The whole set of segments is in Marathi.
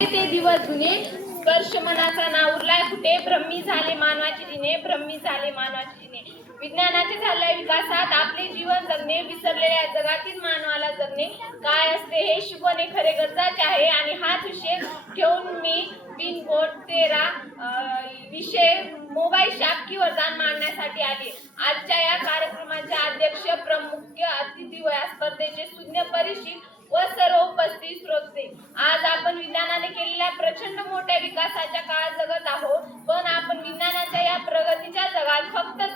ते दिवस जुने? स्पर्श मनाचा ना उरलाय कुठे? ब्रह्मी झाले मानवाची जिने ब्रह्मी झाले मानवाची जिने. विज्ञानाचे झालेल्या विकासात आपले जीवन जगणे विसरलेल्या जगातील मानवाला जगणे. काय असते हे? शिकवणे खरे गरजाचे आहे आणि हाच विषय ठेवून मी बिनबोट तेरा विषय मोबाईल शापकीवर जाण मांडण्यासाठी आले. आजच्या या कार्यक्रमाचे अध्यक्ष प्रमुख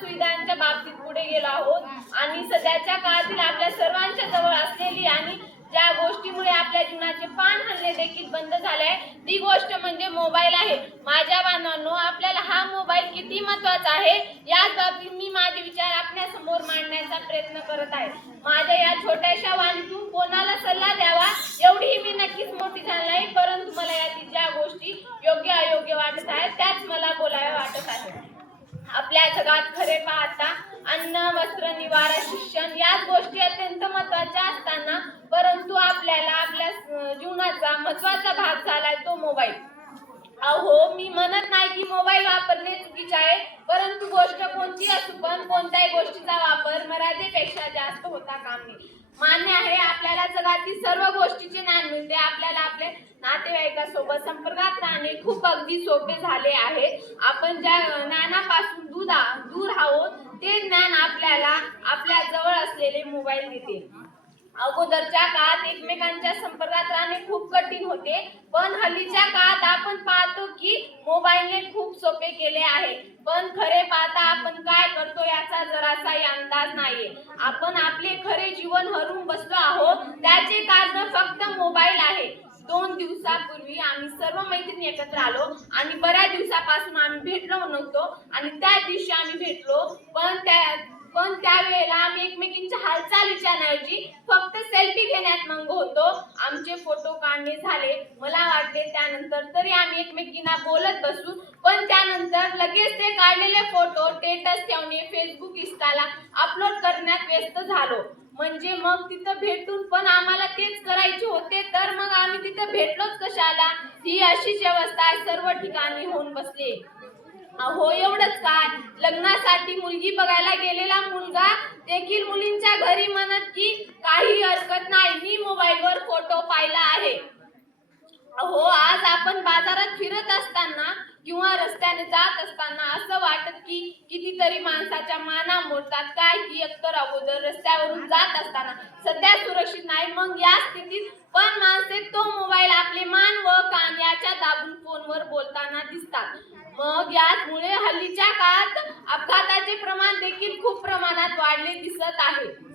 सुविधांच्या बाबतीत पुढे गेलो आहोत. आणि सध्याच्या काळातील आपल्या सर्वांच्या जवळ असलेली आणि ज्या गोष्टीमुळे आपल्या जीवनाचे पान हलणे देखील बंद झाले आहे ती गोष्ट म्हणजे मोबाईल आहे. माझ्या बांधवांनो आपल्याला हा मोबाईल किती महत्त्वाचा आहे? याच बाबतीत मी माझे विचार आपल्यासमोर मांडण्याचा प्रयत्न करत आहे. माझ्या या छोट्याशा वाणीतून कोणाला सल्ला द्यावा एवढीही मी नक्कीच मोठी झाली नाही परंतु मला यातील ज्या गोष्टी योग्य अयोग्य वाटत आहेत त्याच मला बोलाव्या वाटत आहेत. आपल्या जगात खरे पाहता अन्न वस्त्र निवारा शिक्षण याच गोष्टी अत्यंत महत्त्वाच्या असताना परंतु आपल्याला आपल्या जीवनाचा महत्त्वाचा भाग झालाय तो मोबाईल. अहो मी म्हणत नाही की मोबाईल वापरणे चुकीचे आहे परंतु गोष्ट कोणती असू पण कोणत्याही गोष्टीचा वापर मर्यादेपेक्षा जास्त होता काम. नाही मान्य आहे आपल्याला जगातील सर्व गोष्टीचे ज्ञान मिळते आपल्याला नातेवाईकासोबत संपर्कात राहणे खूप अगदी सोपे झाले आहे. आपण ज्या ज्ञानापासून दूर दूर आहोत ते ज्ञान आपल्याला आपल्या जवळ असलेले मोबाईल देते. अगोदरच्या काळात एकमेकांच्या संपर्कात राहणे खूप कठीण होते पण हल्लीच्या काळात आपण पाहतो की मोबाईलने खूप सोपे केले आहे. पण खरे पाहता आपण काय करतो याचा जरासाही अंदाज नाहीये. आपण आपले खरे जीवन हरून बसलो आहोत त्याचे कारण फक्त मोबाईल आहे. दोन दिवसापूर्वी आम्ही सर्व मैत्रिणी एकत्र आलो आणि बऱ्याच दिवसापासून आम्ही भेटलो नव्हतो आणि त्या दिवशी आम्ही भेटलो. पण त्या पण त्यावेळेला आम्ही एकमेकींच्या हालचाल विचारण्याऐवजी फक्त सेल्फी घेण्यात मंग होतो. आमचे फोटो काढणे झाले. मला वाटले त्यानंतर तरी आम्ही एकमेकींना बोलत बसू. पण त्यानंतर लगेच ते काढलेले फोटो स्टेटस ठेवणे फेसबुक इन्स्टाला अपलोड करण्यात व्यस्त झालो. म्हणजे मग तिथं भेटून पण आम्हाला तेच करायचे होते तर मग आम्ही तिथं भेटलोच कशाला? ही अशीच व्यवस्था आहे सर्व ठिकाणी होऊन बसले. हो एवढंच काय लग्नासाठी मुलगी बघायला गेलेला मुलगा देखील मुलींच्या घरी म्हणत की काही हरकत नाही मी मोबाईलवर फोटो पाहिला आहे अहो आज आपण बाजारात फिरत असताना किंवा रस्त्याने जात असताना असं वाटत की कितीतरी माणसाच्या माना मोडतात. काय की एकतर अगोदर रस्त्यावरून जात असताना. सध्या सुरक्षित नाही. मग या स्थितीत पण माणसे तो मोबाईल आपले मान व कान याच्या दाबून फोनवर बोलताना दिसतात. मग यामुळे हल्लीच्या काळात अपघाताचे प्रमाण देखील खूप प्रमाणात वाढले दिसत आहे.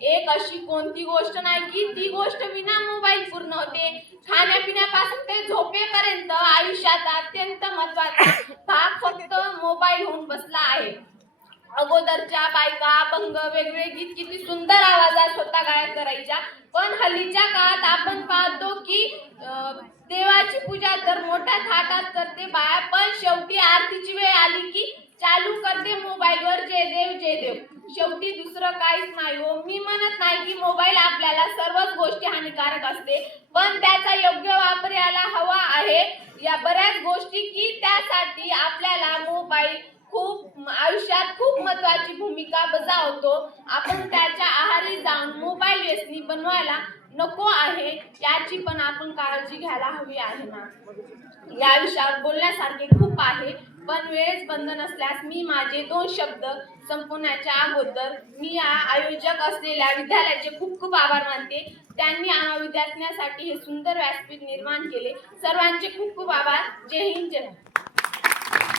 एक अशी कोणती गोष्ट नाही की ती गोष्ट विना मोबाईल पूर्ण होते. खाण्यापिण्यापासून ते झोपेपर्यंत आयुष्यात अत्यंत महत्त्वाचा भाग फक्त मोबाईल होऊन बसला आहे. अगोदरच्या बायका अभंग वेगवेगळे गीत किती सुंदर आवाजात स्वतः गायन करायच्या. पण हल्लीच्या काळात आपण पाहतो की देवाची पूजा तर मोठ्या थाटात करते बाया पण शेवटी आरतीची वेळ आली की चालू करते मोबाईलवर जय देव जय देव शेवटी दुसरं काहीच नाही हो. मी म्हणत नाही की मोबाईल आपल्याला सर्वच गोष्टी हानिकारक असते. पण त्याचा योग्य वापर याला हवा आहे. या बऱ्याच गोष्टी की त्यासाठी आपल्याला मोबाईल खूप आयुष्यात खूप महत्वाची भूमिका बजावतो. आपण त्याच्या आहारी जाऊन मोबाईल व्यसनी बनवायला नको आहे. याची पण आपण काळजी घ्यायला हवी आहे ना. या विषयावर बोलण्यासारखे खूप आहे. पण वेळेच बंद नसल्यास मी माझे दोन शब्द संपवण्याच्या अगोदर मी या आयोजक असलेल्या विद्यालयाचे खूप खूप आभार मानते. त्यांनी आम्हा विद्यार्थ्यांसाठी हे सुंदर व्यासपीठ निर्माण केले. सर्वांचे खूप खूप आभार. जय हिंद जय